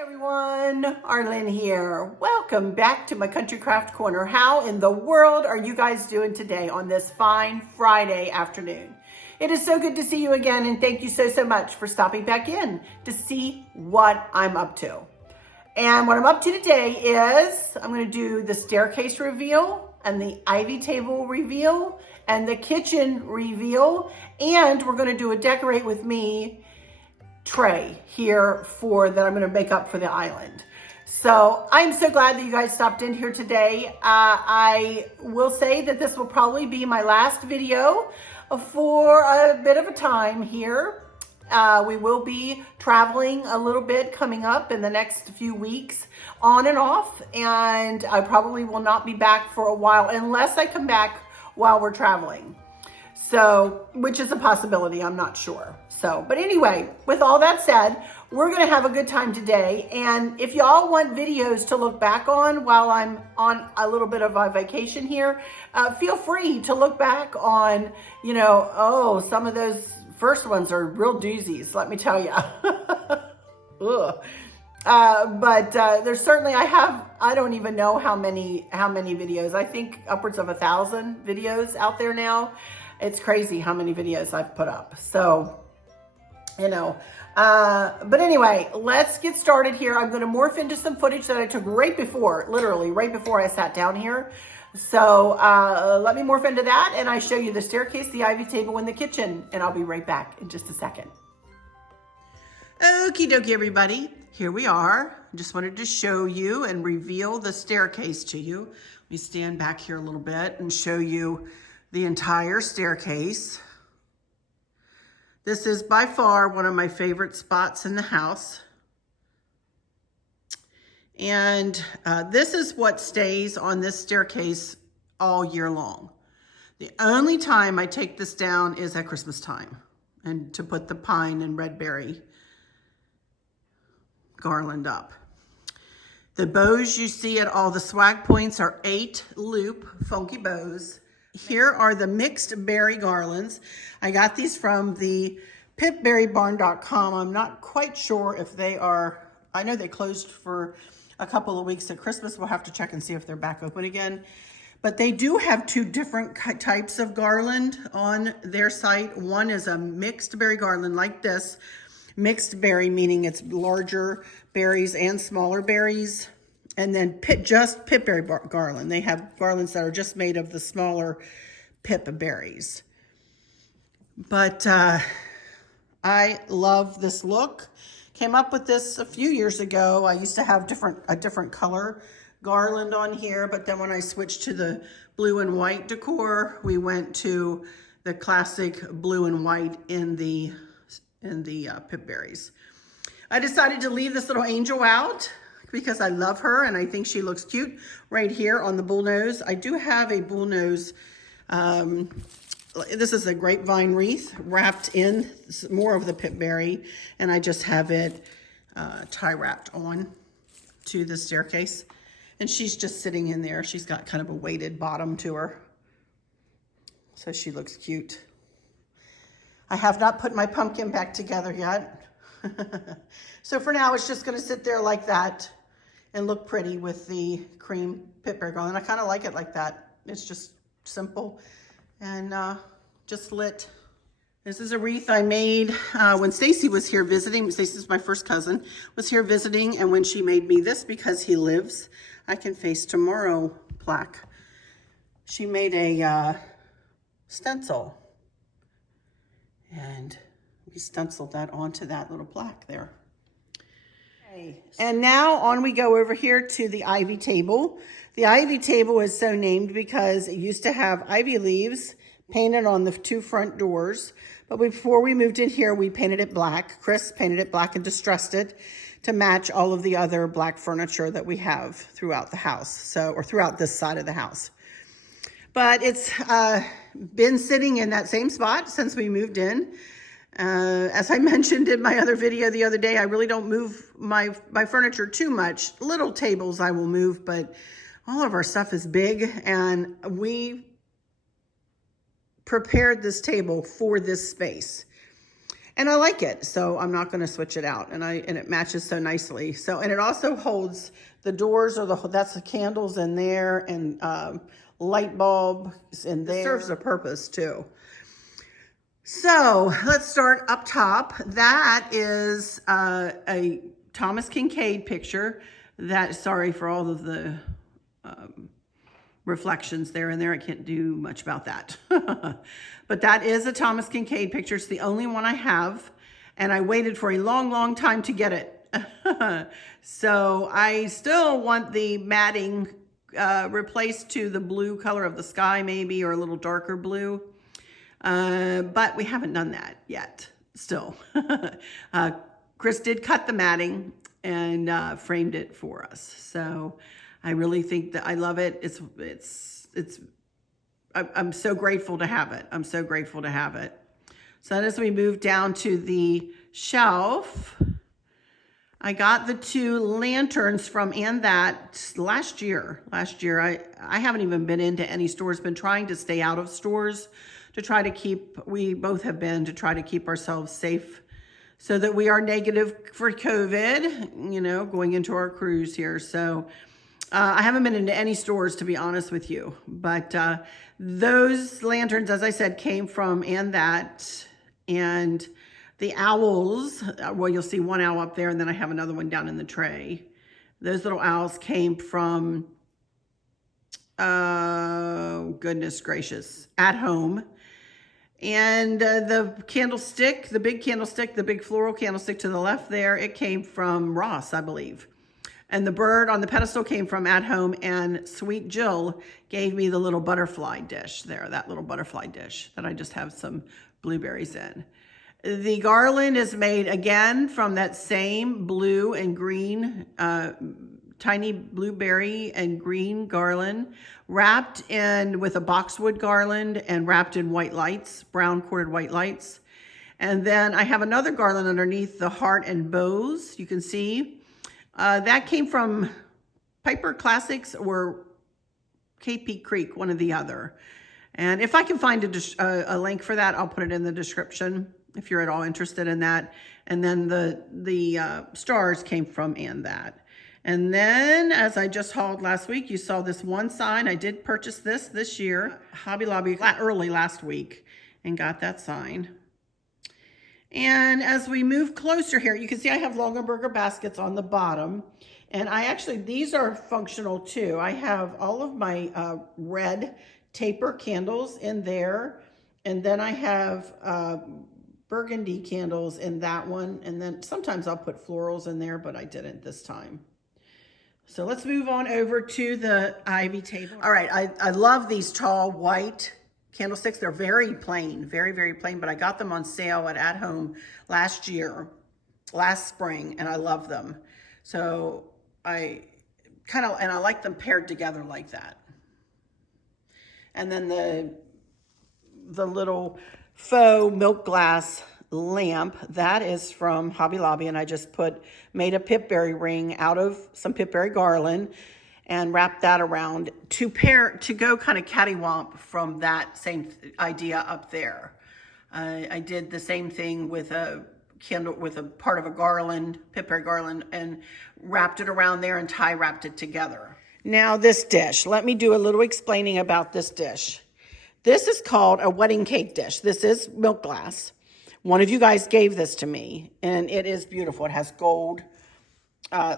Everyone, Arlene here. Welcome back to my Country Craft Corner. How in the world are you guys doing today on this fine Friday afternoon? It is so good to see you again, and thank you so much for stopping back in to see what I'm up to. And what I'm up to today is I'm going to do the staircase reveal and the ivy table reveal and the kitchen reveal, and we're going to do a decorate with me tray here that I'm going to make up for the island. So I'm so glad that you guys stopped in here today. I will say that this will probably be my last video for a bit of a time here. We will be traveling a little bit coming up in the next few weeks on and off, and I probably will not be back for a while unless I come back while we're traveling. So, which is a possibility, I'm not sure. So, but anyway, with all that said, we're gonna have a good time today. And if y'all want videos to look back on while I'm on a little bit of a vacation here, feel free to look back on, some of those first ones are real doozies, let me tell you. But there's certainly, I don't even know how many videos. I think upwards of 1,000 videos out there now. It's crazy how many videos I've put up. So, but anyway, let's get started here. I'm going to morph into some footage that I took literally right before I sat down here. So let me morph into that and I show you the staircase, the ivy table, and the kitchen. And I'll be right back in just a second. Okie dokie, everybody. Here we are. Just wanted to show you and reveal the staircase to you. Let me stand back here a little bit and show you the entire staircase. This is by far one of my favorite spots in the house. And this is what stays on this staircase all year long. The only time I take this down is at Christmas time and to put the pine and red berry garland up. The bows you see at all the swag points are 8 loop funky bows. Here are the mixed berry garlands. I got these from the pipberrybarn.com. I'm not quite sure if they are, I know they closed for a couple of weeks at Christmas. We'll have to check and see if they're back open again. But they do have 2 different types of garland on their site. One is a mixed berry garland like this. Mixed berry meaning it's larger berries and smaller berries. And then just pipberry garland. They have garlands that are just made of the smaller pip berries. But I love this look. Came up with this a few years ago. I used to have a different color garland on here, but then when I switched to the blue and white decor, we went to the classic blue and white in the pip berries. I decided to leave this little angel out because I love her and I think she looks cute right here on the bullnose. I do have a bullnose, this is a grapevine wreath wrapped in more of the pipberry, and I just have it tie wrapped on to the staircase. And she's just sitting in there. She's got kind of a weighted bottom to her. So she looks cute. I have not put my pumpkin back together yet. So for now, it's just gonna sit there like that and look pretty with the cream pipberry garland. I kind of like it like that. It's just simple and just lit. This is a wreath I made when Stacy was here visiting. Stacy's my first cousin, was here visiting, and when she made me this because he lives, I can face tomorrow plaque. She made a stencil, and we stenciled that onto that little plaque there. And now on we go over here to the ivy table. The ivy table is so named because it used to have ivy leaves painted on the 2 front doors. But before we moved in here, we painted it black. Chris painted it black and distressed it to match all of the other black furniture that we have throughout the house, or throughout this side of the house. But it's been sitting in that same spot since we moved in. As I mentioned in my other video the other day, I really don't move my furniture too much. Little tables I will move, but all of our stuff is big, and we prepared this table for this space. And I like it, so I'm not going to switch it out. And it matches so nicely. So, and it also holds the doors, or that's the candles in there, and light bulbs in there. It serves a purpose too. So let's start up top. That is a Thomas Kincaid picture. Sorry for all of the reflections there and there. I can't do much about that. But that is a Thomas Kincaid picture. It's the only one I have. And I waited for a long, long time to get it. So I still want the matting replaced to the blue color of the sky, maybe, or a little darker blue. But we haven't done that yet, still. Chris did cut the matting and framed it for us. So I really think that I love it. I'm so grateful to have it. I'm so grateful to have it. So as we move down to the shelf, I got the 2 lanterns from And That last year. I haven't even been into any stores, been trying to stay out of stores to try to keep, we both have been, to try to keep ourselves safe so that we are negative for COVID, you know, going into our cruise here. So I haven't been into any stores, to be honest with you, but those lanterns, as I said, came from And That. And the owls, well, you'll see one owl up there, and then I have another one down in the tray. Those little owls came from, oh, goodness gracious, At Home. And the candlestick, the big candlestick, the big floral candlestick to the left there, it came from Ross, I believe. And the bird on the pedestal came from At Home, and Sweet Jill gave me the little butterfly dish there, that little butterfly dish that I just have some blueberries in. The garland is made again from that same blue and green, tiny blueberry and green garland, wrapped in with a boxwood garland and wrapped in white lights, brown corded white lights. And then I have another garland underneath the heart and bows, you can see. That came from Piper Classics or KP Creek, one or the other. And if I can find a link for that, I'll put it in the description if you're at all interested in that. And then the stars came from And That. And then, as I just hauled last week, you saw this one sign. I did purchase this year, Hobby Lobby, early last week, and got that sign. And as we move closer here, you can see I have Longaberger baskets on the bottom. And these are functional too. I have all of my red taper candles in there. And then I have burgundy candles in that one. And then sometimes I'll put florals in there, but I didn't this time. So let's move on over to the Ivy table. All right, I love these tall white candlesticks. They're very plain, very, very plain, but I got them on sale at Home last spring, and I love them. So I like them paired together like that. And then the little faux milk glass lamp, that is from Hobby Lobby, and I just made a pipberry ring out of some pipberry garland and wrapped that around to go kind of cattywomp from that same idea up there. I did the same thing with a candle, with a part of a garland, pipberry garland, and wrapped it around there and tie wrapped it together. Now this dish, let me do a little explaining about this dish. This is called a wedding cake dish. This is milk glass. One of you guys gave this to me, and it is beautiful. It has gold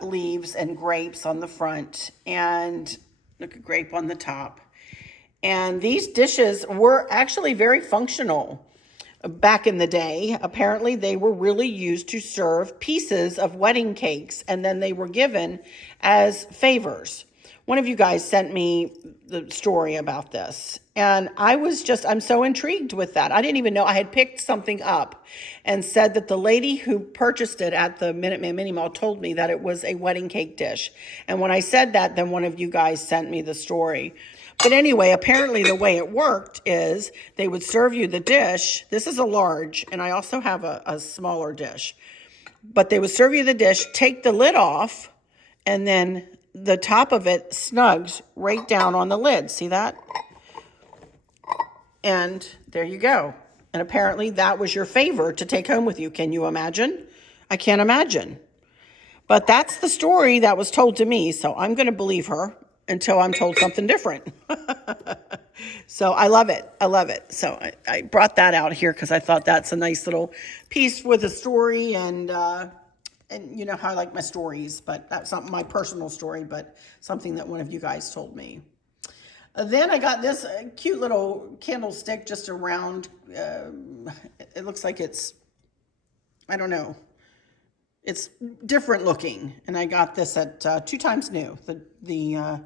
leaves and grapes on the front, and look, a grape on the top. And these dishes were actually very functional back in the day. Apparently, they were really used to serve pieces of wedding cakes, and then they were given as favors. One of you guys sent me the story about this, and I'm so intrigued with that. I didn't even know. I had picked something up and said that the lady who purchased it at the Minuteman Mini Mall told me that it was a wedding cake dish. And when I said that, then one of you guys sent me the story. But anyway, apparently the way it worked is they would serve you the dish. This is a large, and I also have a smaller dish. But they would serve you the dish, take the lid off, and then the top of it snugs right down on the lid. See that? And there you go. And apparently that was your favor to take home with you. Can you imagine? I can't imagine. But that's the story that was told to me. So I'm going to believe her until I'm told something different. So I love it. I love it. So I brought that out here because I thought that's a nice little piece with a story. And you know how I like my stories, but that's not my personal story, but something that one of you guys told me. Then I got this cute little candlestick, just a round, it looks like it's, I don't know, it's different looking. And I got this at 2 Times New, the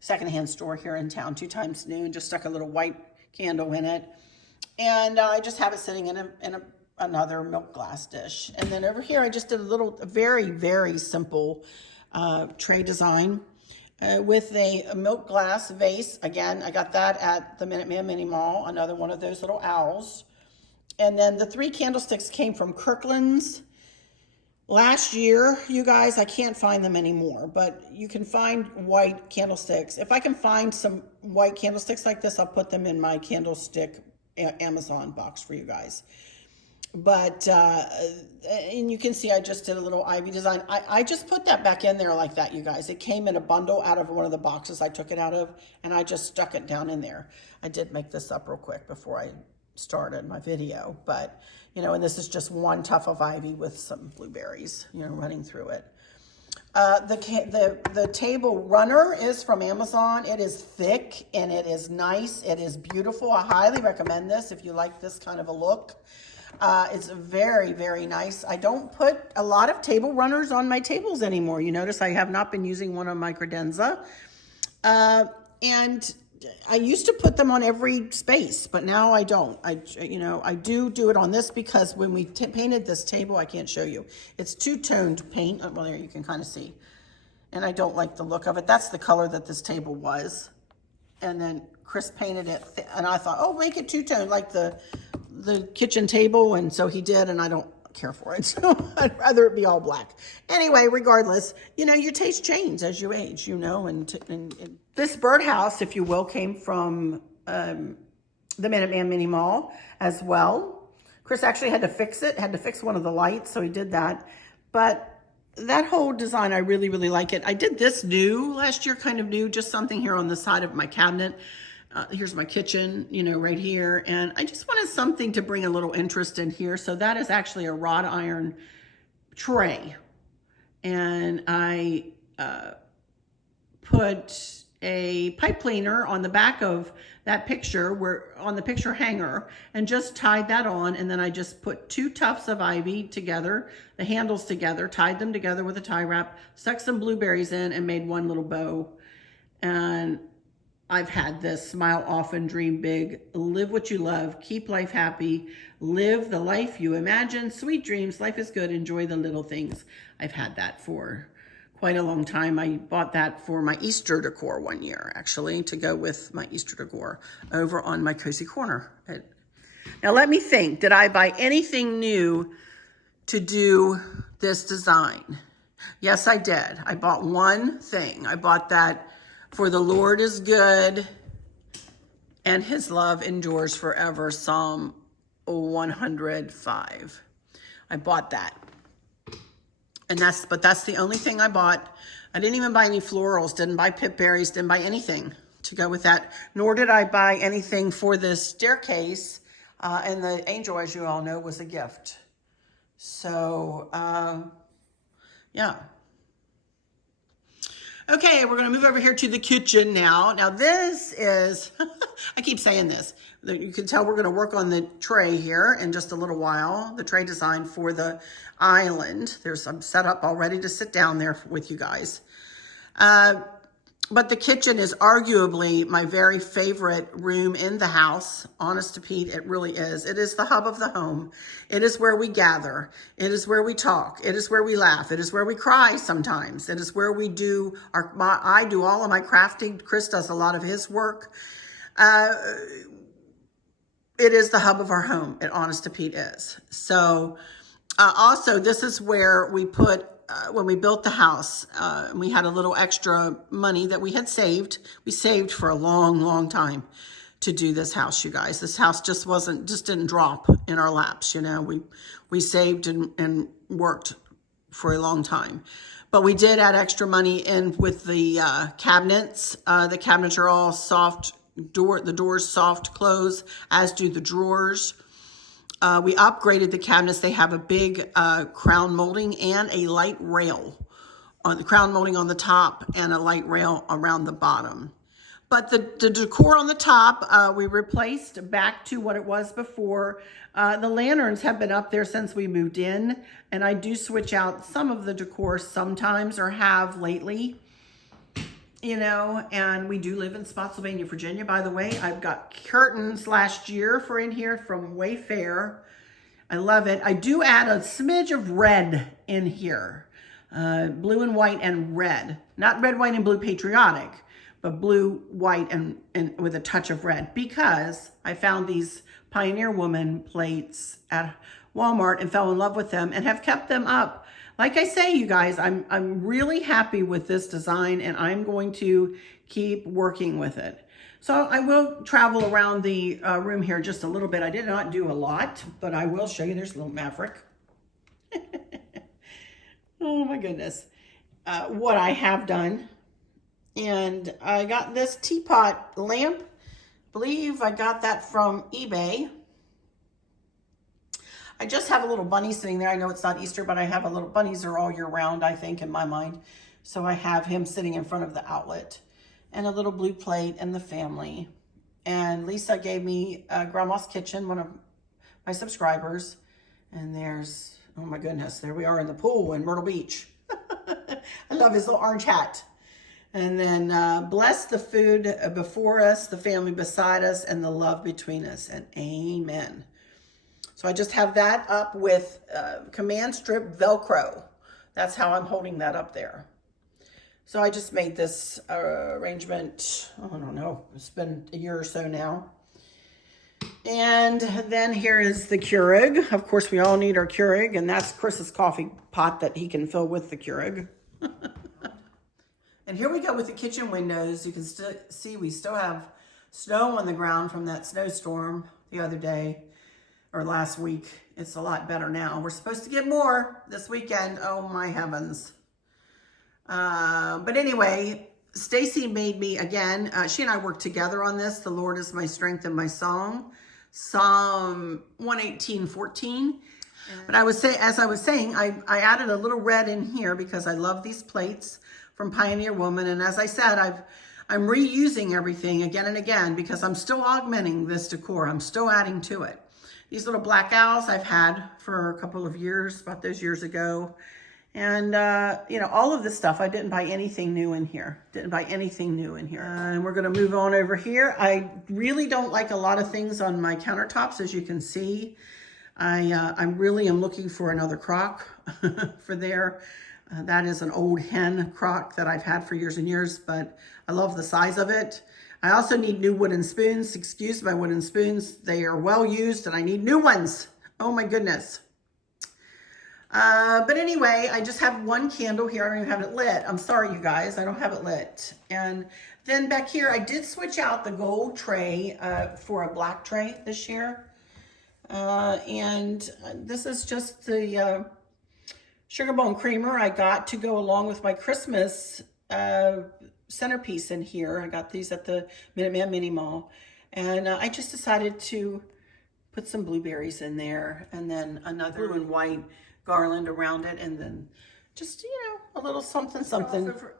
secondhand store here in town, 2 Times New, and just stuck a little white candle in it. And I just have it sitting in another milk glass dish. And then over here, I just did a very, very simple tray design with a milk glass vase. Again, I got that at the Minuteman Mini Mall, another one of those little owls. And then the 3 candlesticks came from Kirkland's last year. You guys, I can't find them anymore, but you can find white candlesticks. If I can find some white candlesticks like this, I'll put them in my candlestick Amazon box for you guys. But, and you can see I just did a little ivy design. I just put that back in there like that, you guys. It came in a bundle out of one of the boxes I took it out of, and I just stuck it down in there. I did make this up real quick before I started my video, but, you know, and this is just one tuft of ivy with some blueberries, you know, running through it. The table runner is from Amazon. It is thick and it is nice. It is beautiful. I highly recommend this if you like this kind of a look. It's very, very nice. I don't put a lot of table runners on my tables anymore. You notice I have not been using one on my credenza. And I used to put them on every space, but now I don't. I do it on this because when we painted this table, I can't show you. It's two-toned paint. Well, there you can kind of see. And I don't like the look of it. That's the color that this table was. And then Chris painted it, and I thought, oh, make it two-toned like the kitchen table, and so he did, and I don't care for it, so I'd rather it be all black. Anyway, regardless, you know, your taste changes as you age, you know, and this birdhouse, if you will, came from the Minuteman Mini Mall as well. Chris actually had to fix it, had to fix one of the lights, so he did that. But that whole design, I really, really like it. I did this new last year, kind of new, just something here on the side of my cabinet. Here's my kitchen, you know, right here. And I just wanted something to bring a little interest in here. So that is actually a wrought iron tray. And I put a pipe cleaner on the back of that picture, on the picture hanger, and just tied that on. And then I just put 2 tufts of ivy together, the handles together, tied them together with a tie wrap, stuck some blueberries in, and made one little bow. And I've had this: smile often, dream big, live what you love, keep life happy, live the life you imagine, sweet dreams, life is good, enjoy the little things. I've had that for quite a long time. I bought that for my Easter decor one year, actually, to go with my Easter decor over on my cozy corner. Now let me think, did I buy anything new to do this design? Yes, I did. I bought one thing. I bought that "For the Lord is good, and his love endures forever," Psalm 105. I bought that. But that's the only thing I bought. I didn't even buy any florals, didn't buy pip berries, didn't buy anything to go with that. Nor did I buy anything for this staircase. And the angel, as you all know, was a gift. So, yeah. Okay, we're going to move over here to the kitchen now. Now this is, I keep saying this. You can tell we're going to work on the tray here in just a little while. The tray design for the island. There's some set up all ready to sit down there with you guys. But the kitchen is arguably my very favorite room in the house. Honest to Pete, it really is. It is the hub of the home. It is where we gather. It is where we talk. It is where we laugh. It is where we cry sometimes. It is where we do I do all of my crafting. Chris does a lot of his work. It is the hub of our home. It, Honest to Pete, is. So also, this is where we put, when we built the house, we had a little extra money that we had saved. We saved for a long, long time to do this house, you guys. This house just didn't drop in our laps, you know. We saved and worked for a long time. But we did add extra money in with the cabinets. The cabinets are all soft, the doors soft close, as do the drawers. We upgraded the cabinets. They have a big crown molding and a light rail on the crown molding on the top and a light rail around the bottom. But the decor on the top, we replaced back to what it was before. The lanterns have been up there since we moved in, and I do switch out some of the decor sometimes, or have lately, you know, and we do live in Spotsylvania, Virginia, by the way. I've got curtains last year for in here from Wayfair. I love it. I do add a smidge of red in here, blue and white and red, not red, white, and blue patriotic, but blue, white, and with a touch of red, because I found these Pioneer Woman plates at Walmart and fell in love with them and have kept them up. Like I say, you guys, I'm really happy with this design, and I'm going to keep working with it. So I will travel around the room here just a little bit. I did not do a lot, but I will show you. There's little Maverick. Oh my goodness. What I have done. And I got this teapot lamp. I believe I got that from eBay. I just have a little bunny sitting there. I know it's not Easter, but I have a little, bunnies are all year round, I think, in my mind. So I have him sitting in front of the outlet, and a little blue plate and the family. And Lisa gave me Grandma's Kitchen, one of my subscribers. And there's, oh my goodness, there we are in the pool in Myrtle Beach. I love his little orange hat. And then bless the food before us, the family beside us, and the love between us. And amen. So I just have that up with command strip Velcro. That's how I'm holding that up there. So I just made this arrangement, I don't know, it's been a year or so now. And then here is the Keurig. Of course, we all need our Keurig, and that's Chris's coffee pot that he can fill with the Keurig. And here we go with the kitchen windows. You can still see we still have snow on the ground from that snowstorm the other day or last week. It's a lot better now. We're supposed to get more this weekend. Oh my heavens. But anyway, Stacy made me again. She and I worked together on this. The Lord is my strength and my song. Psalm 118:14. But as I was saying, I added a little red in here because I love these plates from Pioneer Woman. And as I said, I'm reusing everything again and again because I'm still augmenting this decor. I'm still adding to it. These little black owls I've had for a couple of years, about those years ago. And, you know, all of this stuff, I didn't buy anything new in here. And we're going to move on over here. I really don't like a lot of things on my countertops, as you can see. I really am looking for another crock for there. That is an old hen crock that I've had for years and years, but I love the size of it. I also need new wooden spoons. Excuse my wooden spoons. They are well used and I need new ones. Oh my goodness. But anyway, I just have one candle here. I don't even have it lit. I'm sorry, you guys. I don't have it lit. And then back here, I did switch out the gold tray for a black tray this year. And this is just the sugar bone creamer I got to go along with my Christmas centerpiece in here. I got these at the Minuteman Mini Mall. And I just decided to put some blueberries in there and then another blue and white garland around it, and then just, you know, a little something.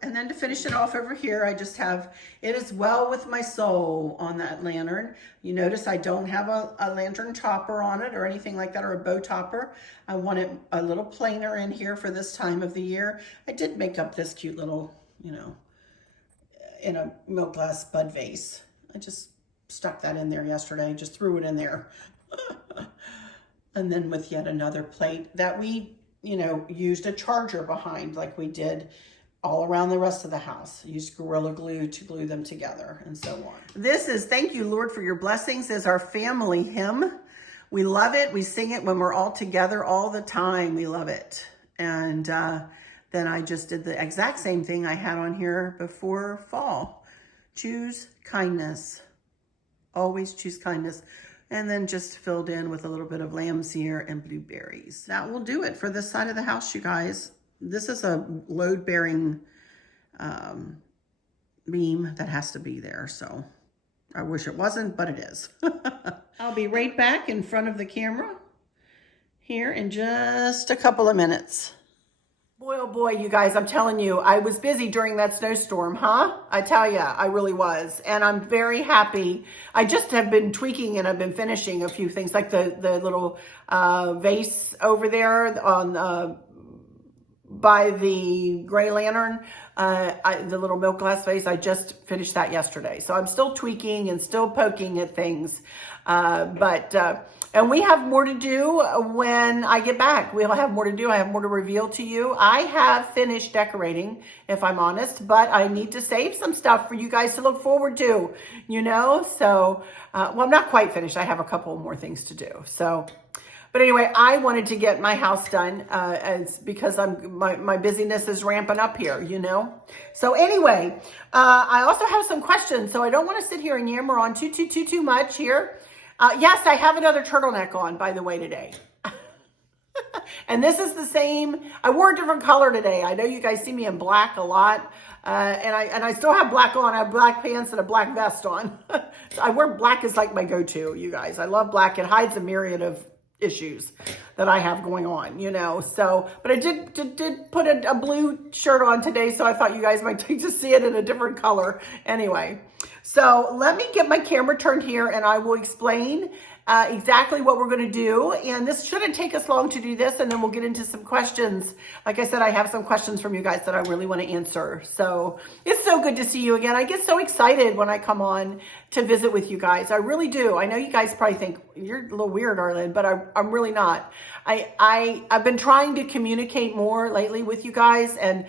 And then to finish it off over here, I just have It Is Well With My Soul on that lantern. You notice I don't have a lantern topper on it or anything like that, or a bow topper. I wanted a little plainer in here for this time of the year. I did make up this cute little, you know, in a milk glass bud vase. I just stuck that in there yesterday, just threw it in there. And then with yet another plate that we, you know, used a charger behind like we did all around the rest of the house. Used Gorilla Glue to glue them together and so on. This is Thank You, Lord, for Your Blessings as our family hymn. We love it. We sing it when we're all together all the time. We love it. And then I just did the exact same thing I had on here before fall. Choose kindness Always choose kindness. And then just filled in with a little bit of lamb's ear and blueberries. That will do it for this side of the house, you guys. This is a load-bearing beam that has to be there, so I wish it wasn't, but it is. I'll be right back in front of the camera here in just a couple of minutes. Boy, oh boy, you guys, I'm telling you, I was busy during that snowstorm, huh? I tell you, I really was. And I'm very happy. I just have been tweaking and I've been finishing a few things, like the little vase over there on by the gray lantern, the little milk glass vase. I just finished that yesterday. So I'm still tweaking and still poking at things. And we have more to do when I get back. We'll have more to do. I have more to reveal to you. I have finished decorating, if I'm honest, but I need to save some stuff for you guys to look forward to, you know? So, well, I'm not quite finished. I have a couple more things to do. So, but anyway, I wanted to get my house done because my busyness is ramping up here, you know? So anyway, I also have some questions, so I don't want to sit here and yammer on too much here. Yes, I have another turtleneck on, by the way, today. And this is the same. I wore a different color today. I know you guys see me in black a lot. And I still have black on. I have black pants and a black vest on. So I wear black as like my go-to, you guys. I love black. It hides a myriad of issues that I have going on, you know. So, but I did put a blue shirt on today, so I thought you guys might take to see it in a different color. Anyway, so let me get my camera turned here and I will explain exactly what we're going to do. And this shouldn't take us long to do this, and then we'll get into some questions. Like I said, I have some questions from you guys that I really want to answer. So it's so good to see you again. I get so excited when I come on to visit with you guys. I really do. I know you guys probably think you're a little weird, Arlen, but I'm really not. I've been trying to communicate more lately with you guys, and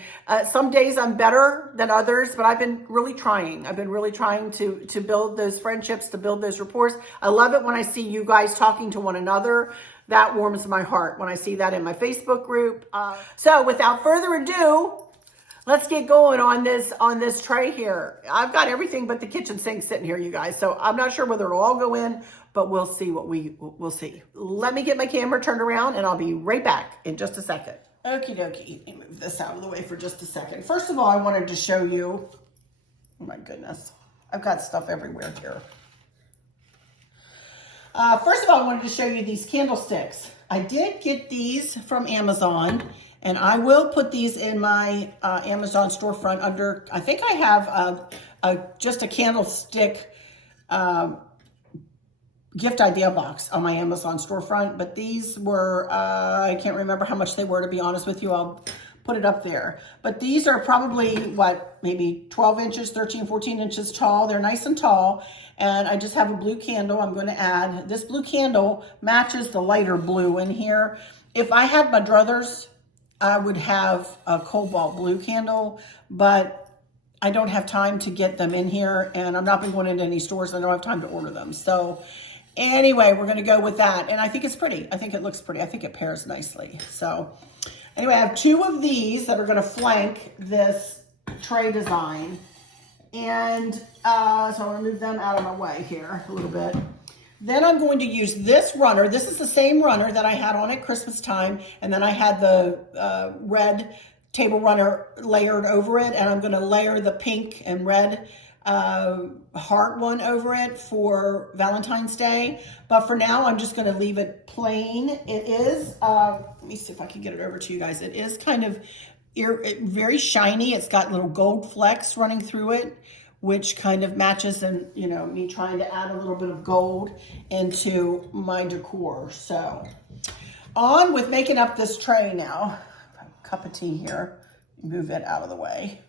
some days I'm better than others, but I've been really trying. I've been really trying to build those friendships, to build those rapports. I love it when I see you guys talking to one another. That warms my heart when I see that in my Facebook group. So without further ado, let's get going on this tray here. I've got everything but the kitchen sink sitting here, you guys. So I'm not sure whether it'll all go in, but we'll see we'll see. Let me get my camera turned around and I'll be right back in just a second. Okie dokie. Let me move this out of the way for just a second. First of all, I wanted to show you, oh my goodness, I've got stuff everywhere here. First of all, I wanted to show you these candlesticks. I did get these from Amazon, and I will put these in my Amazon storefront under, I think I have just a candlestick gift idea box on my Amazon storefront, but these were, I can't remember how much they were, to be honest with you. I'll put it up there. But these are probably, what, maybe 12 inches, 13, 14 inches tall. They're nice and tall. And I just have a blue candle I'm going to add. This blue candle matches the lighter blue in here. If I had my druthers, I would have a cobalt blue candle, but I don't have time to get them in here, and I'm not been going into any stores. I don't have time to order them. So anyway, we're going to go with that. And I think it's pretty. I think it looks pretty. I think it pairs nicely. So anyway, I have two of these that are going to flank this tray design. And so I'm going to move them out of my way here a little bit. Then I'm going to use this runner. This is the same runner that I had on at Christmas time. And then I had the red table runner layered over it. And I'm going to layer the pink and red heart one over it for Valentine's Day. But for now, I'm just going to leave it plain. It is, let me see if I can get it over to you guys. It is kind of very shiny. It's got little gold flecks running through it, which kind of matches, and you know, me trying to add a little bit of gold into my decor. So on with making up this tray now. A cup of tea here. Move it out of the way.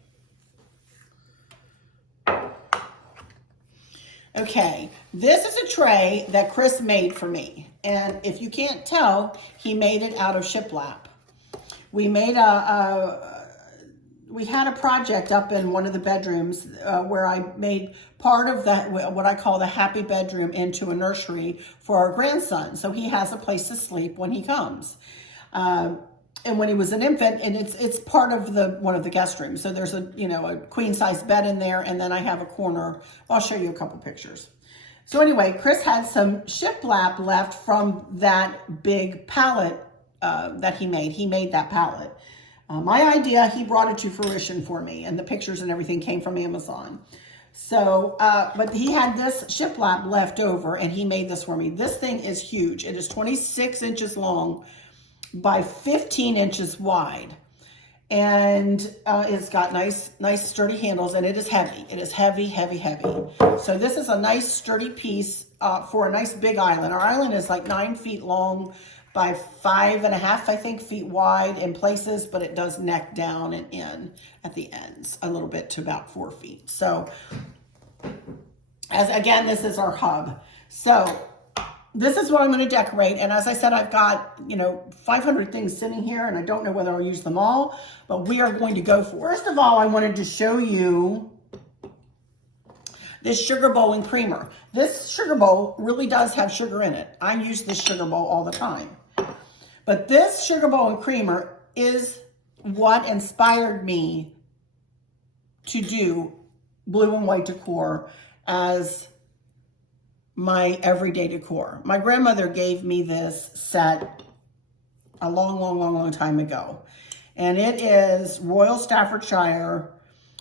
Okay, this is a tray that Chris made for me. And if you can't tell, he made it out of shiplap. We made we had a project up in one of the bedrooms where I made part of that, what I call the happy bedroom, into a nursery for our grandson. So he has a place to sleep when he comes. And when he was an infant, and it's part of one of the guest rooms. So there's a queen size bed in there, and then I have a corner. I'll show you a couple pictures. So anyway, Chris had some shiplap left from that big palette that he made. He made that palette. My idea, he brought it to fruition for me, and the pictures and everything came from Amazon. So, but he had this shiplap left over, and he made this for me. This thing is huge. It is 26 inches long by 15 inches wide. And it's got nice sturdy handles, and it is heavy. It is heavy, heavy, heavy. So this is a nice sturdy piece for a nice big island. Our island is like 9 feet long by 5.5, I think, feet wide in places, but it does neck down and in at the ends a little bit to about 4 feet. So again, this is our hub. So this is what I'm going to decorate. And as I said, I've got, 500 things sitting here, and I don't know whether I'll use them all, but we are going to go for it. First of all, I wanted to show you this sugar bowl and creamer. This sugar bowl really does have sugar in it. I use this sugar bowl all the time. But this sugar bowl and creamer is what inspired me to do blue and white decor as my everyday decor. My grandmother gave me this set a long time ago. And it is Royal Staffordshire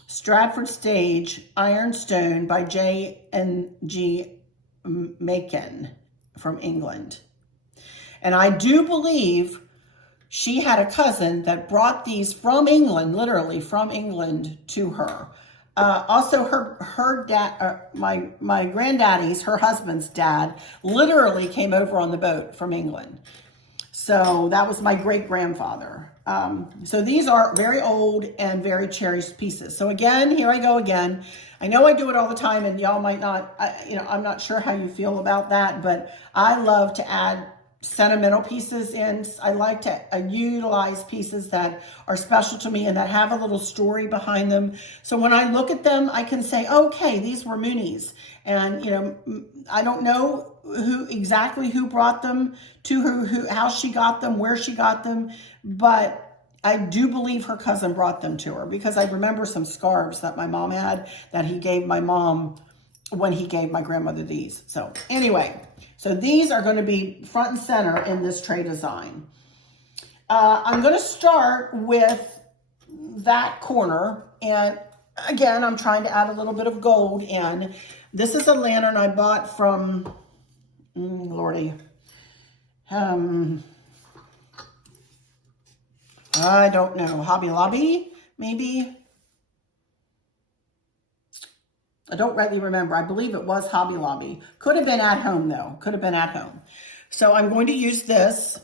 Stratford Stage Ironstone by J&G Macon from England. And I do believe she had a cousin that brought these from England, literally from England, to her. Also, her dad, my granddaddy's, her husband's dad, literally came over on the boat from England. So that was my great-grandfather. So these are very old and very cherished pieces. So again, here I go again. I know I do it all the time, and y'all might not, I'm not sure how you feel about that, but I love to add sentimental pieces in. I like to utilize pieces that are special to me and that have a little story behind them. So when I look at them, I can say, okay, these were Mooney's. And, I don't know exactly who brought them to her, how she got them, where she got them, but I do believe her cousin brought them to her, because I remember some scarves that my mom had that he gave my mom when he gave my grandmother these. So anyway, so these are going to be front and center in this tray design. I'm going to start with that corner, and again, I'm trying to add a little bit of gold in. This is a lantern I bought from, Lordy, I don't know, Hobby Lobby, maybe? I don't really remember. I believe it was Hobby Lobby. Could have been at home, though. Could have been at home. So I'm going to use this.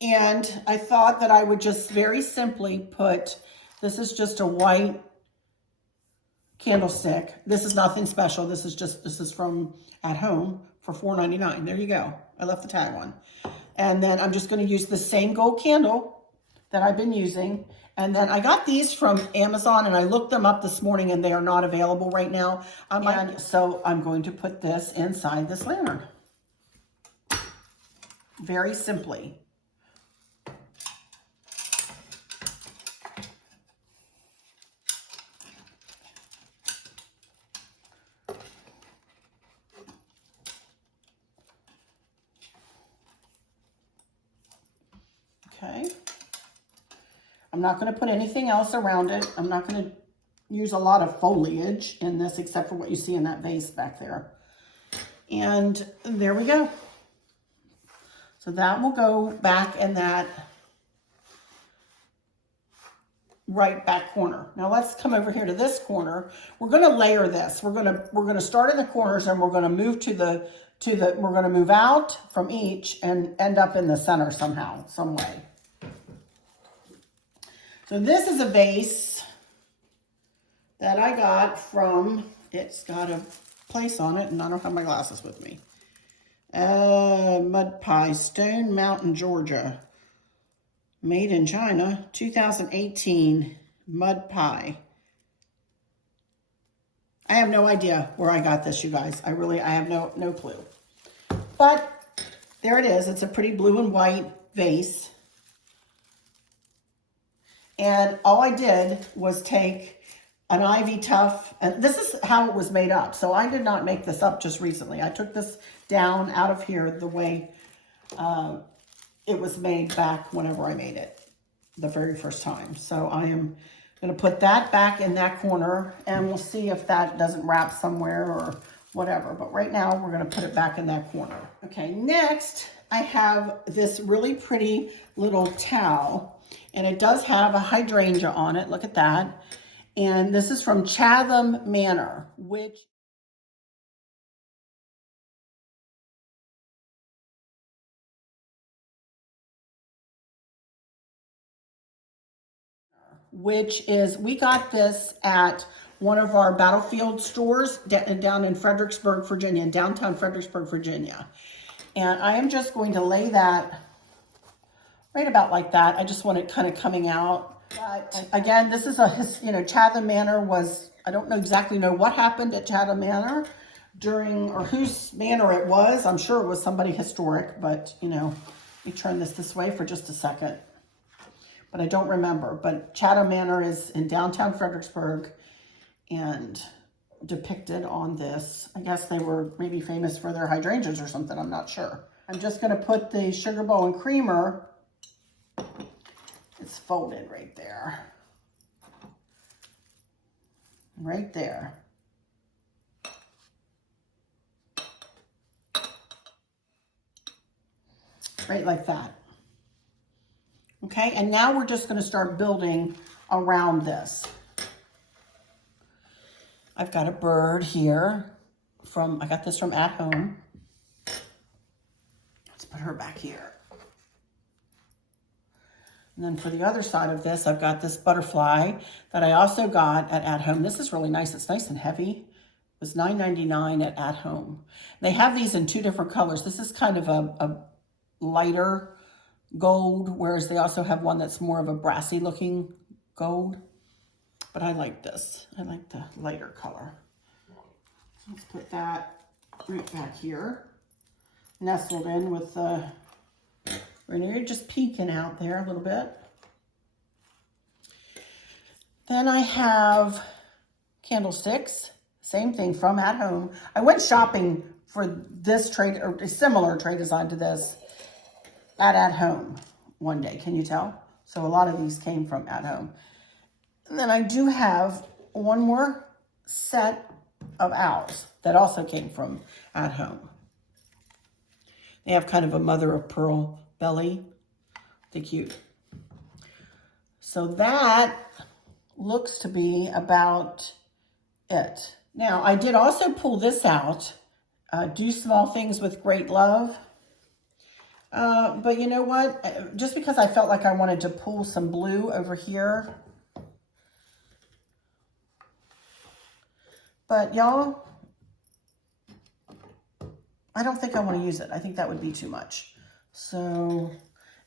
And I thought that I would just very simply put, this is just a white candlestick. This is nothing special. This is from at home for $4.99. There you go. I left the tag on. And then I'm just going to use the same gold candle that I've been using. And then I got these from Amazon, and I looked them up this morning, and they are not available right now. So I'm going to put this inside this lantern. Very simply. Okay. I'm not going to put anything else around it. I'm not going to use a lot of foliage in this, except for what you see in that vase back there. And there we go. So that will go back in that right back corner. Now let's come over here to this corner. We're going to layer this. We're going to start in the corners, and we're going to move we're going to move out from each and end up in the center somehow, some way. So this is a vase that I got from, it's got a place on it, and I don't have my glasses with me. Mud Pie, Stone Mountain, Georgia. Made in China, 2018, Mud Pie. I have no idea where I got this, you guys. I have no clue. But there it is. It's a pretty blue and white vase. And all I did was take an ivy tuff. And this is how it was made up. So I did not make this up just recently. I took this down out of here the way it was made back whenever I made it the very first time. So I am going to put that back in that corner, and we'll see if that doesn't wrap somewhere or whatever. But right now we're going to put it back in that corner. Okay, next I have this really pretty little towel, and it does have a hydrangea on it. Look at that. And this is from Chatham Manor, which is, we got this at one of our Battlefield stores down in Fredericksburg, Virginia, in downtown Fredericksburg, Virginia. And I am just going to lay that right about like that. I just want it kind of coming out. But again, this is Chatham Manor was, I don't exactly know what happened at Chatham Manor during, or whose manor it was. I'm sure it was somebody historic, but let me turn this way for just a second. But I don't remember. But Chatham Manor is in downtown Fredericksburg and depicted on this. I guess they were maybe famous for their hydrangeas or something. I'm not sure. I'm just going to put the sugar bowl and creamer. It's folded right there. Right there. Right like that. Okay, and now we're just going to start building around this. I've got a bird here I got this from At Home. Let's put her back here. And then for the other side of this, I've got this butterfly that I also got at Home. This is really nice. It's nice and heavy. It was $9.99 at Home. They have these in two different colors. This is kind of a lighter gold, whereas they also have one that's more of a brassy looking gold. But I like this. I like the lighter color. So let's put that right back here. Nestled in with the You're just peeking out there a little bit. Then I have candlesticks. Same thing from At Home. I went shopping for this tray, or a similar tray design to this, at Home one day. Can you tell? So a lot of these came from At Home. And then I do have one more set of owls that also came from At Home. They have kind of a mother of pearl belly. They're cute. So that looks to be about it. Now, I did also pull this out, Do Small Things with Great Love. But you know what? Just because I felt like I wanted to pull some blue over here. But y'all, I don't think I want to use it. I think that would be too much. So,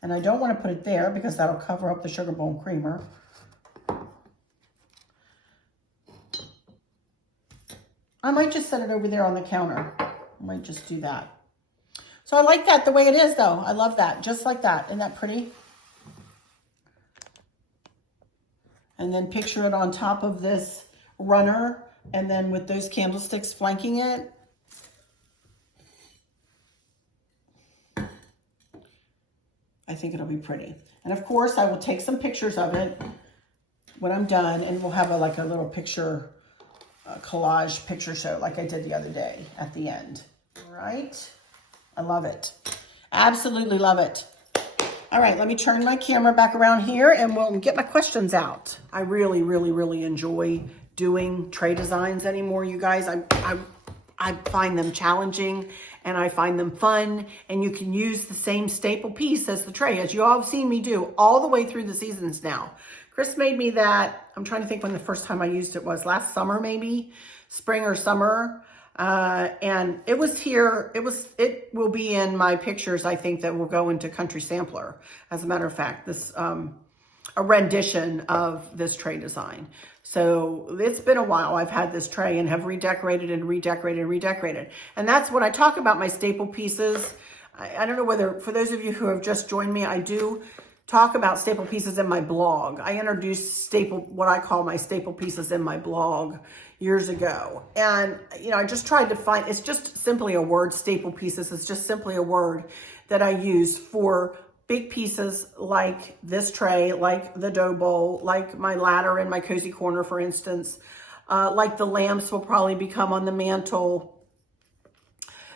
and I don't want to put it there because that'll cover up the sugar bowl and creamer. I might just set it over there on the counter. I might just do that. So I like that the way it is though. I love that, just like that. Isn't that pretty? And then picture it on top of this runner, and then with those candlesticks flanking it. I think it'll be pretty. And of course, I will take some pictures of it when I'm done, and we'll have like a little picture, collage picture show like I did the other day at the end. All right? I love it. Absolutely love it. All right, let me turn my camera back around here and we'll get my questions out. I really, really, really enjoy doing tray designs anymore, you guys. I find them challenging and I find them fun, and you can use the same staple piece as the tray, as you all have seen me do all the way through the seasons now. Chris made me that, I'm trying to think when the first time I used it was, last summer maybe, spring or summer. And it was here, it will be in my pictures, I think, that will go into Country Sampler. As a matter of fact, this, a rendition of this tray design. So it's been a while I've had this tray and have redecorated and redecorated and redecorated. And that's when I talk about my staple pieces. I don't know whether, for those of you who have just joined me, I do talk about staple pieces in my blog. I introduced what I call my staple pieces in my blog years ago. And, you know, I just tried to find, it's just simply a word, staple pieces. It's just simply a word that I use for big pieces like this tray, like the dough bowl, like my ladder in my cozy corner, for instance, like the lamps will probably become on the mantle.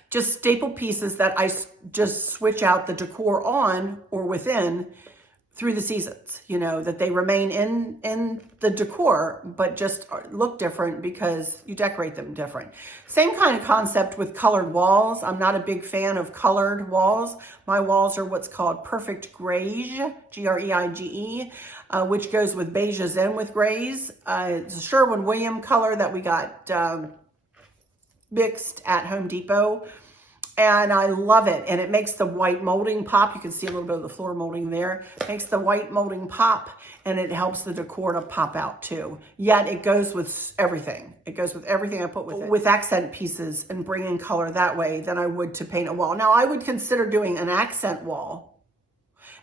Just staple pieces that I just switch out the decor on or within through the seasons, you know, that they remain in the decor, but just look different because you decorate them different. Same kind of concept with colored walls. I'm not a big fan of colored walls. My walls are what's called perfect greige, G-R-E-I-G-E, which goes with beiges and with grays. It's a Sherwin-Williams color that we got mixed at Home Depot. And I love it. And it makes the white molding pop. You can see a little bit of the floor molding there. It makes the white molding pop, and it helps the decor to pop out too. Yet it goes with everything. It goes with everything I put with it. With accent pieces and bringing color that way than I would to paint a wall. Now, I would consider doing an accent wall.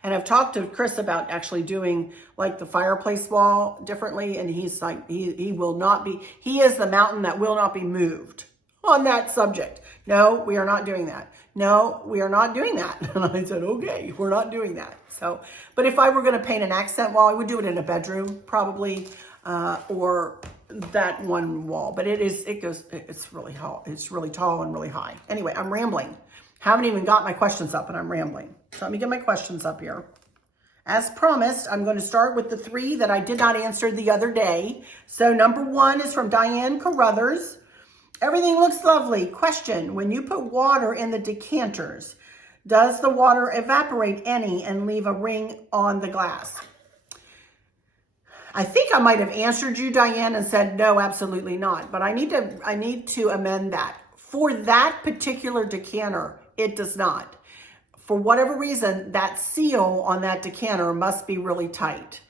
And I've talked to Chris about actually doing like the fireplace wall differently. And he's like, he will not be, he is the mountain that will not be moved on that subject. No, we are not doing that. No, we are not doing that. And I said, okay, we're not doing that. So, but if I were going to paint an accent wall, I would do it in a bedroom probably, or that one wall. But it's really tall and really high. Anyway, I'm rambling. Haven't even got my questions up and I'm rambling. So let me get my questions up here. As promised, I'm going to start with the 3 that I did not answer the other day. So number 1 is from Diane Carruthers. Everything looks lovely. Question, when you put water in the decanters, does the water evaporate any and leave a ring on the glass? I think I might have answered you, Diane, and said, no, absolutely not. But I need to amend that. For that particular decanter, it does not. For whatever reason, that seal on that decanter must be really tight.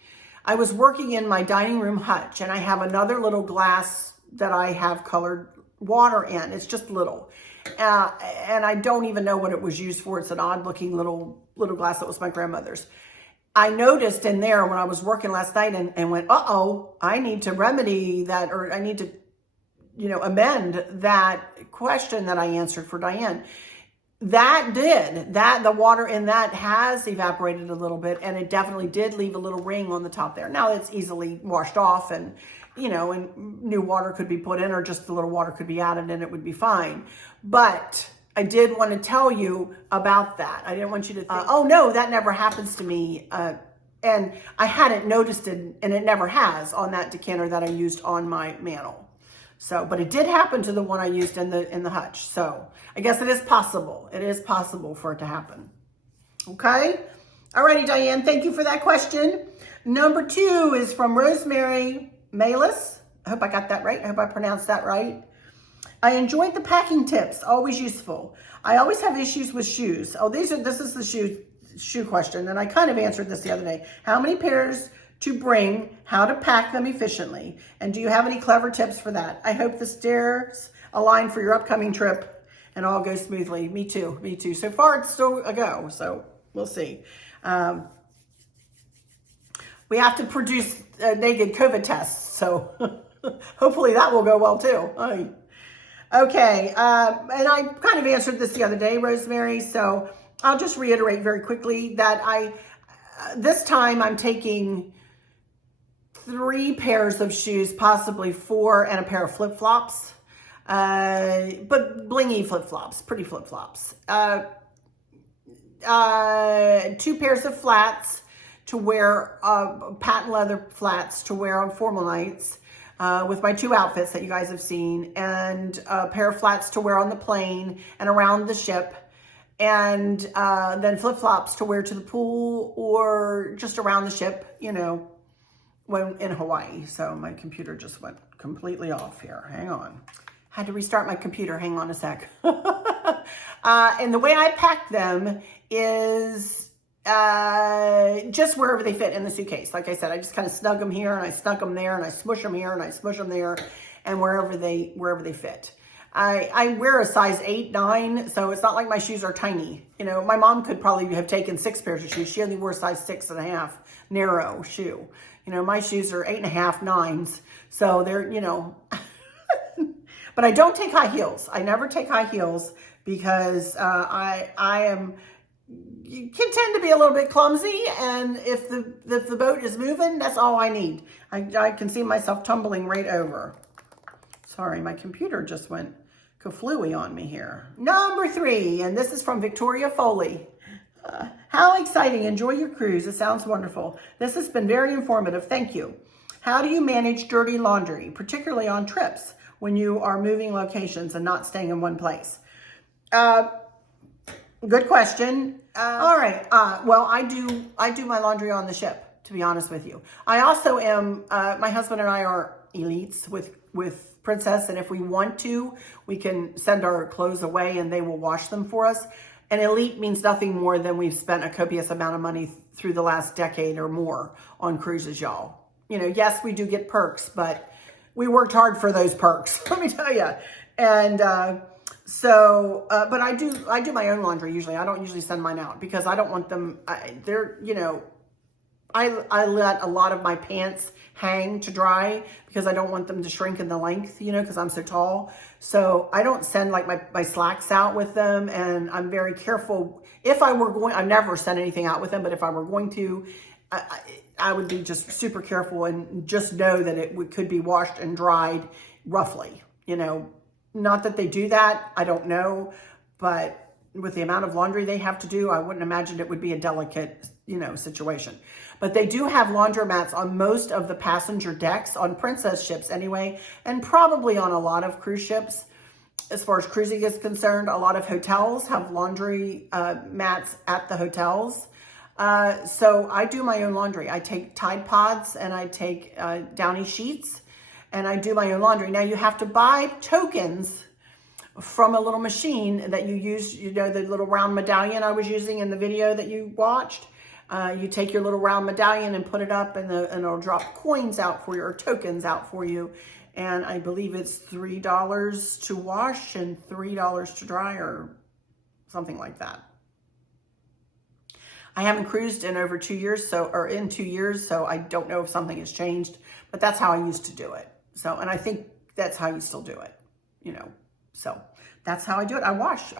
I was working in my dining room hutch, and I have another little glass that I have colored water in. It's just little. And I don't even know what it was used for. It's an odd looking little glass that was my grandmother's. I noticed in there when I was working last night and went, uh-oh, I need to remedy that, or I need to, you know, amend that question that I answered for Diane. The water in that has evaporated a little bit, and it definitely did leave a little ring on the top there. Now it's easily washed off, and you know, and new water could be put in, or just a little water could be added and it would be fine. But I did want to tell you about that. I didn't want you to think, oh no, that never happens to me. And I hadn't noticed it, and it never has on that decanter that I used on my mantle. So, but it did happen to the one I used in the hutch. So I guess it is possible. It is possible for it to happen. Okay. Alrighty, Diane, thank you for that question. Number 2 is from Rosemary Malis. I hope I got that right. I hope I pronounced that right. I enjoyed the packing tips. Always useful. I always have issues with shoes. Oh, this is the shoe question. And I kind of answered this the other day. How many pairs to bring? How to pack them efficiently? And do you have any clever tips for that? I hope the stairs align for your upcoming trip and all goes smoothly. Me too. Me too. So far, it's still a go. So we'll see. We have to produce naked COVID tests, so hopefully that will go well too. Okay, and I kind of answered this the other day, Rosemary, so I'll just reiterate very quickly that this time I'm taking 3 pairs of shoes, possibly 4, and a pair of flip-flops, but blingy flip-flops, pretty flip-flops. 2 pairs of flats to wear, patent leather flats to wear on formal nights with my 2 outfits that you guys have seen, and a pair of flats to wear on the plane and around the ship, and then flip-flops to wear to the pool or just around the ship, you know, when in Hawaii. So my computer just went completely off here. Hang on. Had to restart my computer. Hang on a sec. And the way I packed them is just wherever they fit in the suitcase. Like I said, I just kind of snug them here and I snug them there and I smush them here and I smush them there, and wherever they fit. I wear a size 8, 9, so it's not like my shoes are tiny. You know, my mom could probably have taken 6 pairs of shoes. She only wore a size 6.5 narrow shoe. You know, my shoes are 8.5, 9s. So they're, you know, but I don't take high heels. I never take high heels because you can tend to be a little bit clumsy, and if the boat is moving, that's all I need. I can see myself tumbling right over. Sorry, my computer just went kaflooey on me here. Number 3, and this is from Victoria Foley. How exciting. Enjoy your cruise. It sounds wonderful. This has been very informative. Thank you. How do you manage dirty laundry, particularly on trips when you are moving locations and not staying in one place? Good question. All right. Well, I do my laundry on the ship, to be honest with you. I also am, my husband and I are elites with Princess, and if we want to, we can send our clothes away and they will wash them for us. And elite means nothing more than we've spent a copious amount of money through the last decade or more on cruises, y'all. You know, yes, we do get perks, but we worked hard for those perks, let me tell you. And but I do my own laundry usually. I don't usually send mine out because I don't want them, they're, you know, I let a lot of my pants hang to dry because I don't want them to shrink in the length, you know, because I'm so tall. So I don't send like my slacks out with them, and I'm very careful. If I were going, I never send anything out with them, but if I were going to, I would be just super careful and just know that it could be washed and dried roughly, you know. Not that they do that, I don't know, but with the amount of laundry they have to do, I wouldn't imagine it would be a delicate, you know, situation. But they do have laundromats on most of the passenger decks, on Princess ships anyway, and probably on a lot of cruise ships. As far as cruising is concerned, a lot of hotels have laundry mats at the hotels. So I do my own laundry. I take Tide Pods and I take Downy sheets, and I do my own laundry. Now you have to buy tokens from a little machine that you use, you know, the little round medallion I was using in the video that you watched. You take your little round medallion and put it up, and it'll drop coins out for you, or tokens out for you. And I believe it's $3 to wash and $3 to dry, or something like that. I haven't cruised in over 2 years, in 2 years, so I don't know if something has changed, but that's how I used to do it. So, and I think that's how you still do it, you know. So that's how I do it. I wash.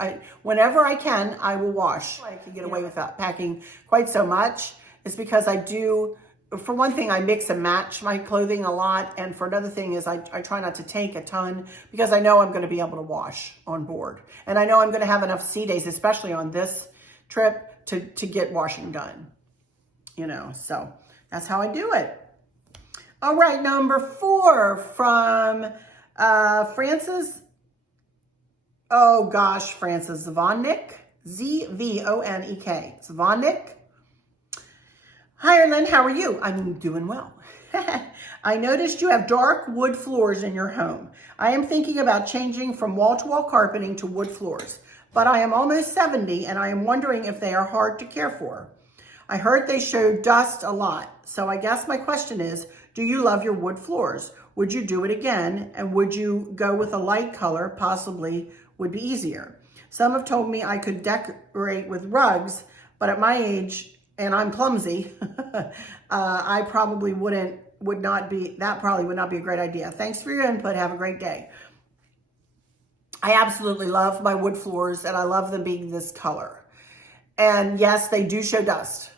Whenever I can, I will wash. I can get away without packing quite so much. It's because I do, for one thing, I mix and match my clothing a lot. And for another thing is I try not to take a ton because I know I'm going to be able to wash on board. And I know I'm going to have enough sea days, especially on this trip, to get washing done. You know, so that's how I do it. All right, number 4 from Francis. Oh gosh, Francis Zvonnik, Z-V-O-N-E-K, Zvonnik. Hi, Arlene, how are you? I'm doing well. I noticed you have dark wood floors in your home. I am thinking about changing from wall-to-wall carpeting to wood floors, but I am almost 70 and I am wondering if they are hard to care for. I heard they show dust a lot, so I guess my question is, do you love your wood floors? Would you do it again? And would you go with a light color, possibly would be easier? Some have told me I could decorate with rugs, but at my age, and I'm clumsy, I probably would not be a great idea. Thanks for your input. Have a great day. I absolutely love my wood floors, and I love them being this color. And yes, they do show dust.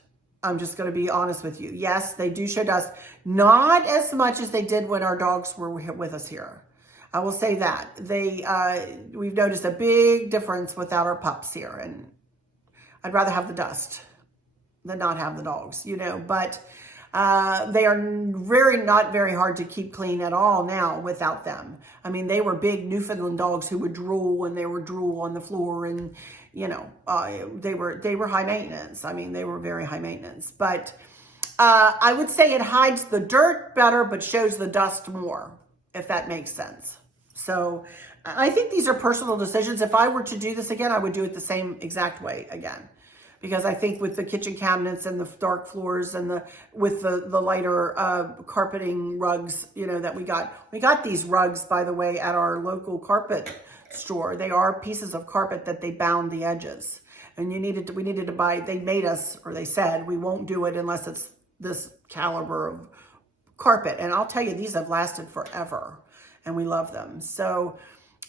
I'm just going to be honest with you. Yes, they do show dust. Not as much as they did when our dogs were with us here. I will say that. We've noticed a big difference without our pups here. And I'd rather have the dust than not have the dogs, you know. But they are not very hard to keep clean at all now without them. I mean, they were big Newfoundland dogs who would drool, and they would drool on the floor, and you know, they were high maintenance. I mean, they were very high maintenance. But I would say it hides the dirt better, but shows the dust more, if that makes sense. So I think these are personal decisions. If I were to do this again, I would do it the same exact way again. Because I think with the kitchen cabinets and the dark floors and with the lighter carpeting rugs, you know, that we got these rugs, by the way, at our local carpet store. They are pieces of carpet that they bound the edges. And we needed to buy, they made us, or they said, we won't do it unless it's this caliber of carpet. And I'll tell you, these have lasted forever and we love them. So,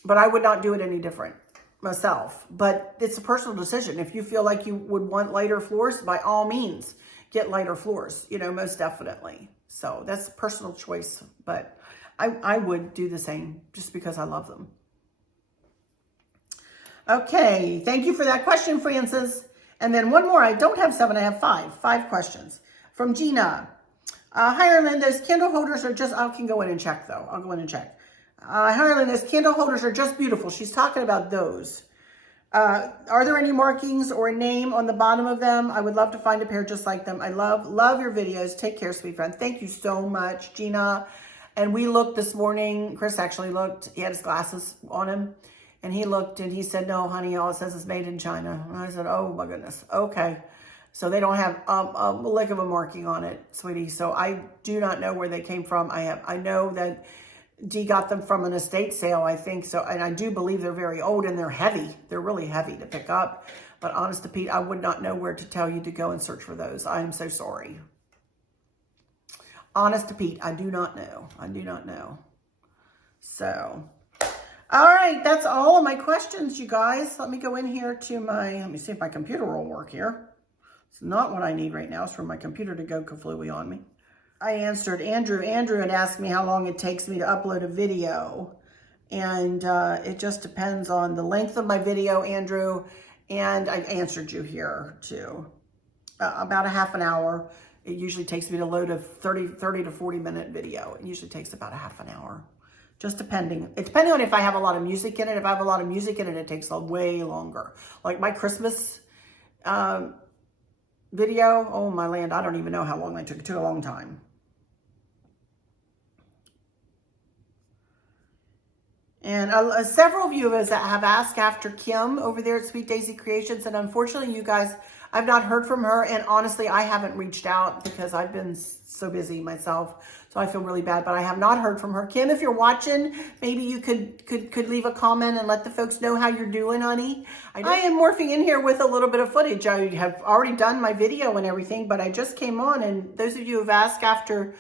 but I would not do it any different myself, but it's a personal decision. If you feel like you would want lighter floors, by all means, get lighter floors, you know, most definitely. So that's a personal choice, but I would do the same just because I love them. Okay, thank you for that question, Francis. And then one more. I don't have 7, I have 5. 5 questions. From Gina. Hi, Arlen, those candle holders are just, I can go in and check though. I'll go in and check. Hi, Arlen, those candle holders are just beautiful. She's talking about those. Are there any markings or a name on the bottom of them? I would love to find a pair just like them. I love your videos. Take care, sweet friend. Thank you so much, Gina. And we looked this morning. Chris actually looked. He had his glasses on him. And he looked and he said, no, honey, all it says is made in China. And I said, oh, my goodness. Okay. So they don't have a lick of a marking on it, sweetie. So I do not know where they came from. I know that Dee got them from an estate sale, I think. So, and I do believe they're very old and they're heavy. They're really heavy to pick up. But honest to Pete, I would not know where to tell you to go and search for those. I am so sorry. Honest to Pete, I do not know. I do not know. So, all right, that's all of my questions, you guys. Let me go in here to let me see if my computer will work here. It's not what I need right now. It's for my computer to go kaflooey on me. I answered Andrew. Andrew had asked me how long it takes me to upload a video. And it just depends on the length of my video, Andrew. And I answered you here too. About a half an hour. It usually takes me to load a 30 to 40 minute video. It usually takes about a half an hour. Just depending. It's depending on if I have a lot of music in it. If I have a lot of music in it, it takes way longer. Like my Christmas video, oh my land, I don't even know how long that took. It took a long time. And several of you have asked after Kim over there at Sweet Daisy Creations. And unfortunately, you guys, I've not heard from her. And honestly, I haven't reached out because I've been so busy myself. So I feel really bad, but I have not heard from her. Kim, if you're watching, maybe you could leave a comment and let the folks know how you're doing, honey. I am morphing in here with a little bit of footage. I have already done my video and everything, but I just came on. And those of you who have asked after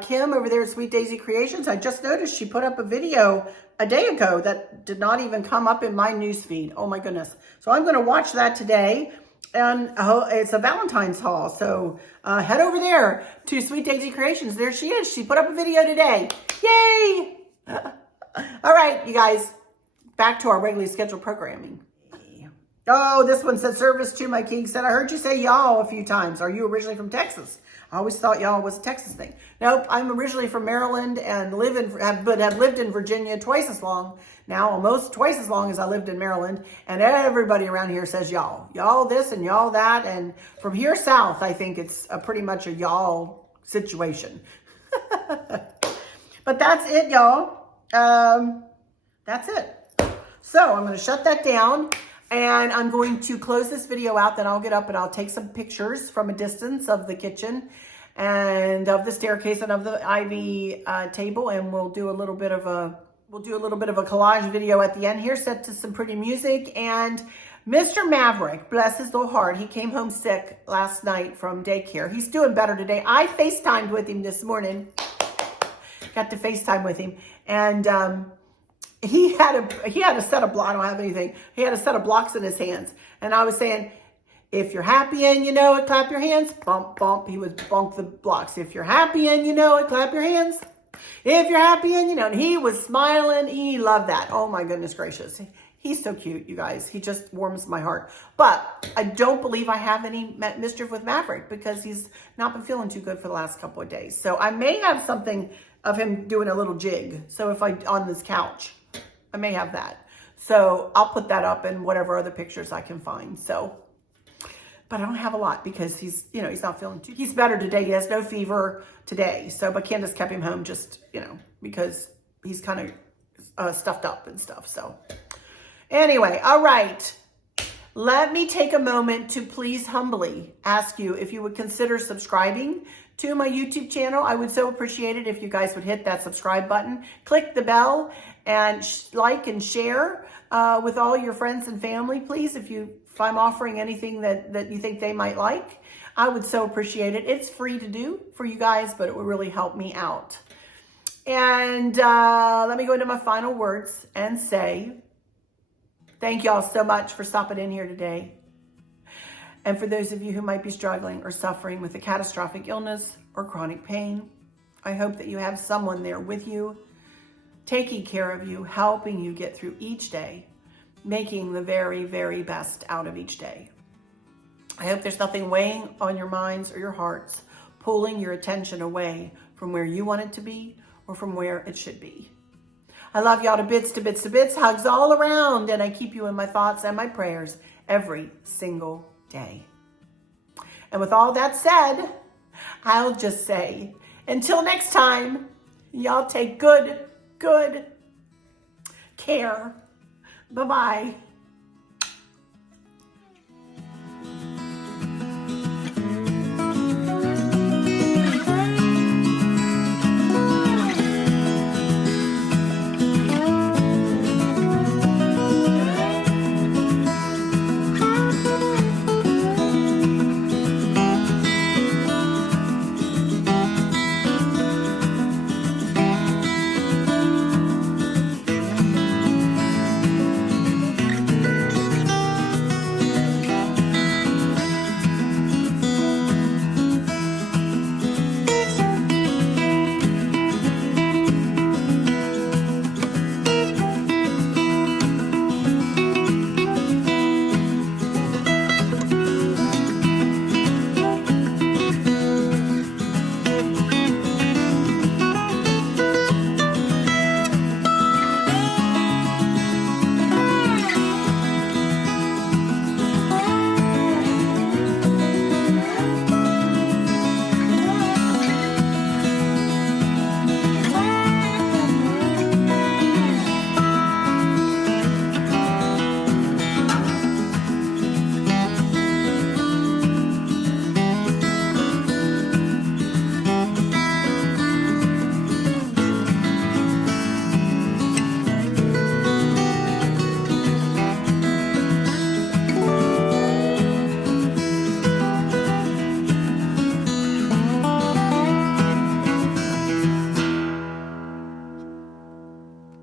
Kim over there at Sweet Daisy Creations, I just noticed she put up a video a day ago that did not even come up in my newsfeed. Oh my goodness. So I'm going to watch that today. And it's a Valentine's haul. So head over there to Sweet Daisy Creations. There she is. She put up a video today. Yay! All right, you guys. Back to our regularly scheduled programming. Oh, this one said, service to my king. Said, I heard you say y'all a few times. Are you originally from Texas? I always thought y'all was a Texas thing. Nope, I'm originally from Maryland and have lived in Virginia twice as long. Now, almost twice as long as I lived in Maryland. And everybody around here says y'all. Y'all this and y'all that. And from here south, I think it's pretty much a y'all situation. But that's it, y'all. That's it. So I'm going to shut that down. And I'm going to close this video out. Then I'll get up and I'll take some pictures from a distance of the kitchen and of the staircase and of the ivy table. And we'll do a little bit of a collage video at the end here, set to some pretty music. And Mr. Maverick, bless his little heart, he came home sick last night from daycare. He's doing better today. I FaceTimed with him this morning. Got to FaceTime with him. And he had a set of blocks. I don't have anything. He had a set of blocks in his hands. And I was saying, if you're happy and you know it, clap your hands. Bump, bump. He would bump the blocks. If you're happy and you know it, clap your hands. If you're happy and you know it. And he was smiling. He loved that. Oh my goodness gracious. He's so cute, you guys. He just warms my heart. But I don't believe I have any mischief with Maverick because he's not been feeling too good for the last couple of days. So I may have something of him doing a little jig. So if on this couch, I may have that. So I'll put that up in whatever other pictures I can find. So, but I don't have a lot because he's not feeling too, he's better today. He has no fever today. So, but Candace kept him home just, because he's kind of stuffed up and stuff. So anyway, all right. Let me take a moment to please humbly ask you if you would consider subscribing to my YouTube channel. I would so appreciate it if you guys would hit that subscribe button, click the bell, And like and share with all your friends and family, please, if I'm offering anything that you think they might like. I would so appreciate it. It's free to do for you guys, but it would really help me out. And let me go into my final words and say, thank y'all so much for stopping in here today. And for those of you who might be struggling or suffering with a catastrophic illness or chronic pain, I hope that you have someone there with you, taking care of you, helping you get through each day, making the very, very best out of each day. I hope there's nothing weighing on your minds or your hearts, pulling your attention away from where you want it to be or from where it should be. I love y'all to bits, to bits, to bits. Hugs all around, and I keep you in my thoughts and my prayers every single day. And with all that said, I'll just say, until next time, y'all take good care. Bye-bye.